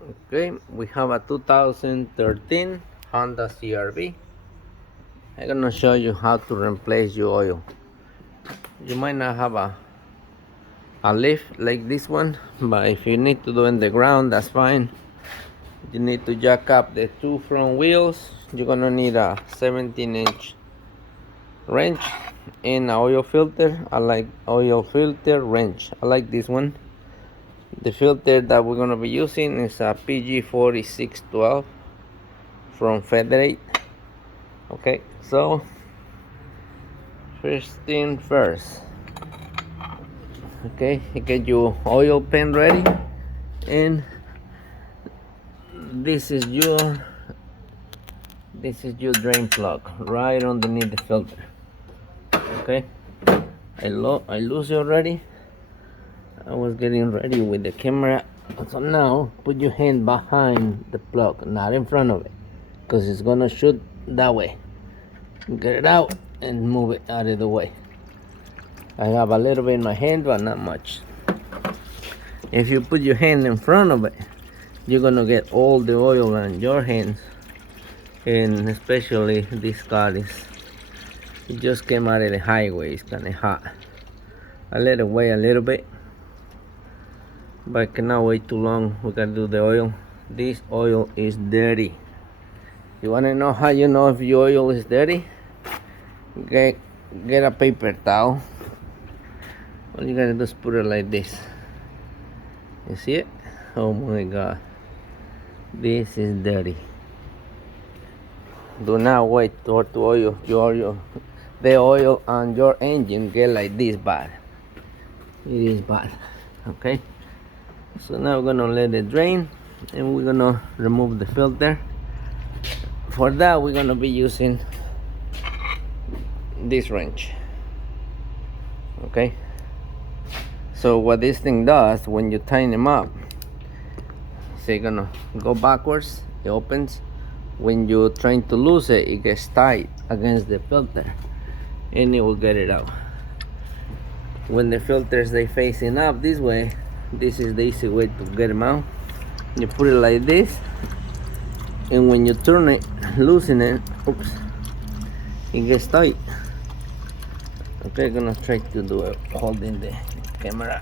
Okay, we have a 2013 Honda CRV. I'm gonna show you how to replace your oil. You might not have a lift like this one, but if you need to do in the ground, that's fine. You need to jack up the two front wheels. You're gonna need a 17-inch wrench and an oil filter. I like oil filter wrench. I like this one. The filter that we're gonna be using is a PG4612 from Federate. Okay, so first thing first, okay, get your oil pan ready, and this is your drain plug right underneath the filter. Okay, I lose it already. I was getting ready with the camera, so now put your hand behind the plug, not in front of it, because it's gonna shoot that way. Get it out and move it out of the way. I have a little bit in my hand, but not much. If you put your hand in front of it, you're gonna get all the oil on your hands, and especially this car it just came out of the highway. It's kind of hot. I let it wait a little bit, but I cannot wait too long. We gotta do the oil. This oil is dirty. You wanna know how you know if your oil is dirty? Get a paper towel. All you gotta do is put it like this. You see it? Oh my god, this is dirty. Do not wait for the oil on your engine get like this bad. It is bad. Okay, so now we're gonna let it drain, and we're gonna remove the filter. For that, we're gonna be using this wrench. Okay, so what this thing does, when you tighten them up, so you're gonna go backwards, it opens. When you're trying to lose it, it gets tight against the filter, and it will get it out. When the filters they facing up this way, this is the easy way to get them out. You put it like this, and when you turn it, loosen it, oops, it gets tight. Okay, I'm gonna try to do it holding the camera.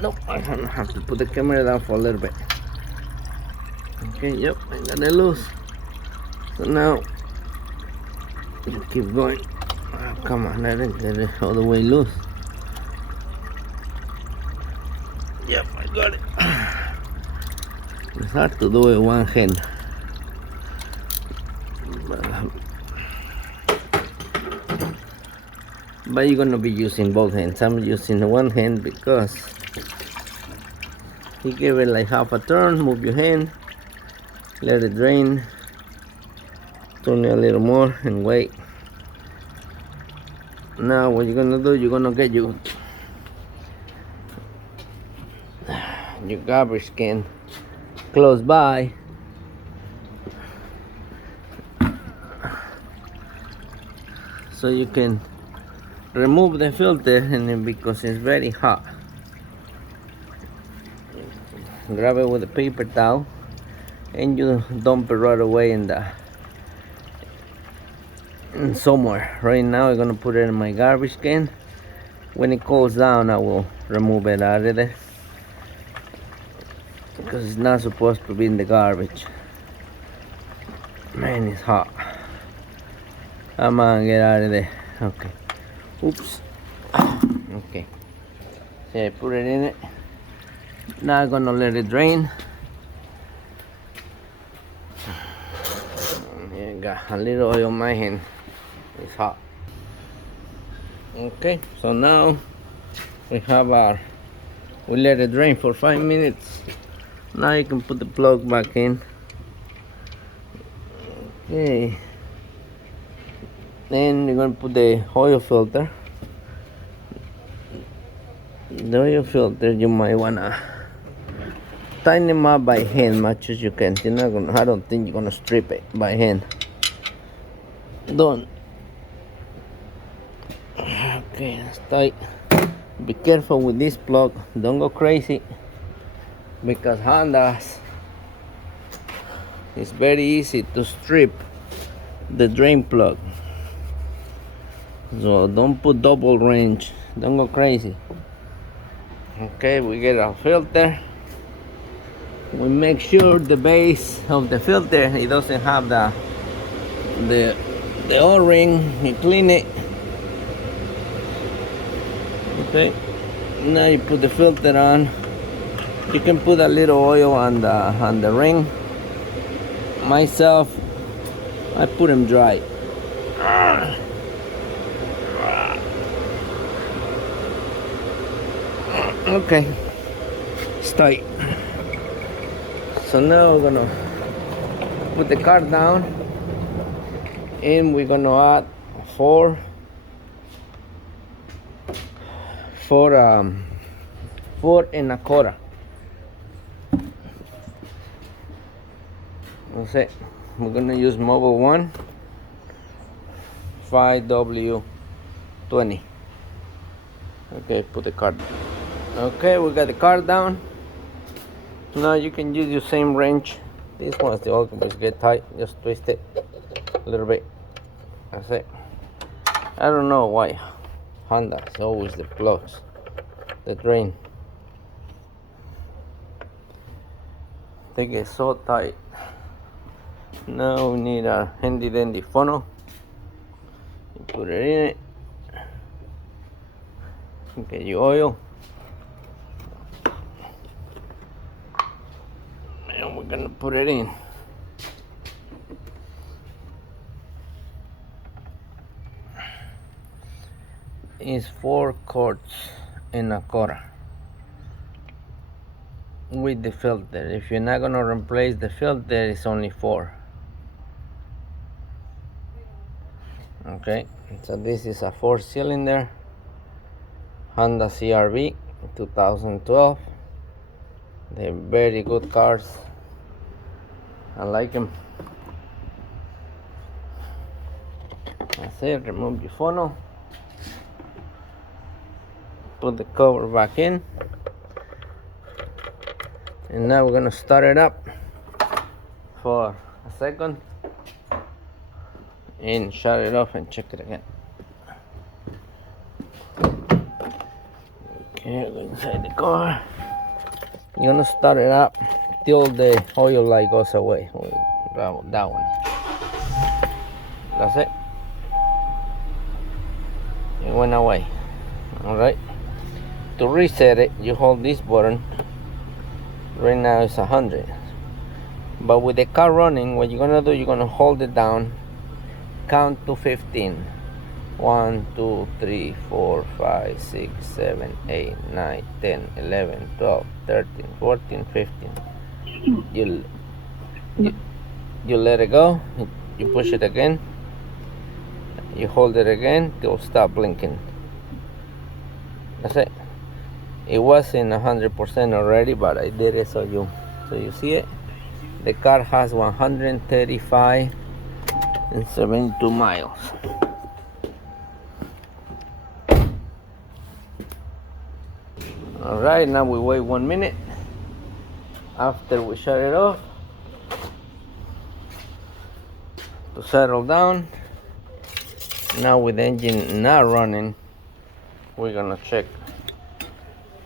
Nope, I'm gonna have to put the camera down for a little bit. Okay, yep, I got it loose. So now you keep going. Come on, let it get it all the way loose. Yep, I got it. It's hard to do it with one hand, but you're gonna be using both hands. I'm using the one hand because you give it like half a turn, move your hand, let it drain, turn it a little more, and wait. Now what you're gonna do, you're gonna get your garbage can close by, so you can remove the filter, and then because it's very hot, grab it with a paper towel and you dump it right away in somewhere. Right now I'm gonna put it in my garbage can. When it cools down, I will remove it out of there, because it's not supposed to be in the garbage. Man, it's hot. Come on, get out of there. Okay. Oops. Okay. So I put it in it. Now I'm gonna let it drain. I got a little oil on my hand. It's hot. Okay, so now we let it drain for 5 minutes. Now you can put the plug back in. Okay. Then you're gonna put the oil filter. The oil filter, you might wanna tighten them up by hand much as you can. I don't think you're gonna strip it by hand. Don't. Okay, that's tight. Be careful with this plug. Don't go crazy. because Honda's it's very easy to strip the drain plug. So don't put double range, don't go crazy. Okay, we get our filter. We make sure the base of the filter it doesn't have the O-ring. You clean it. Okay, now you put the filter on. You can put a little oil on the ring. Myself, I put them dry. Okay, it's tight. So now we're gonna put the car down, and we're gonna add four and a quarter. That's it. We're gonna use Mobil 1 5W20. Okay, put the card. Okay, we got the card down. Now you can use your same wrench. This one's the old one, get tight. Just twist it a little bit. That's it. I don't know why Honda is always the plugs, the drain. They get so tight. Now we need a handy dandy funnel. You put it in it. Get your oil. And we're gonna put it in. It's 4 quarts and a quarter with the filter. If you're not gonna replace the filter, it's only 4. Okay, so this is a 4-cylinder Honda CR-V 2012. They're very good cars. I like them. That's it. Remove your funnel. Put the cover back in. And now we're gonna start it up for a second and shut it off and check it again. Okay, go inside the car. You're gonna start it up till the oil light goes away. That one. That's it. It went away. Alright. To reset it, you hold this button. Right now it's 100. But with the car running, what you're gonna do, you're gonna hold it down, count to 15. 1, 2, 3, 4, 5, 6, 7, 8, 9, 10, 11, 12, 13, 14, 15. You let it go. You push it again. You hold it again till stop blinking. That's it. It wasn't 100% already, but I did it so you see it. The car has 135 and 72 miles. Alright, now we wait 1 minute after we shut it off to settle down. Now with the engine not running, we're gonna check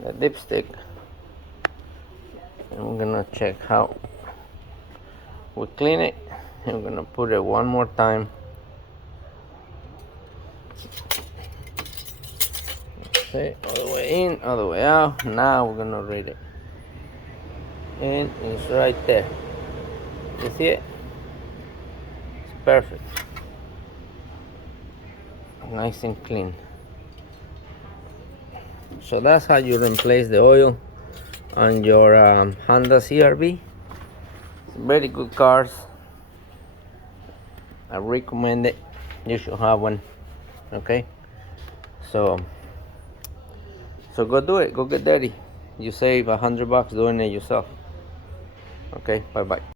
the dipstick, and we're gonna check how we clean it, and we're gonna put it one more time. Okay, all the way in, all the way out. Now we're gonna read it, and it's right there. You see it? It's perfect, nice and clean. So that's how you replace the oil on your Honda CR-V. Very good cars. I recommend it. You should have one. Okay, so go do it. Go get dirty. You save $100 doing it yourself. Okay, bye bye.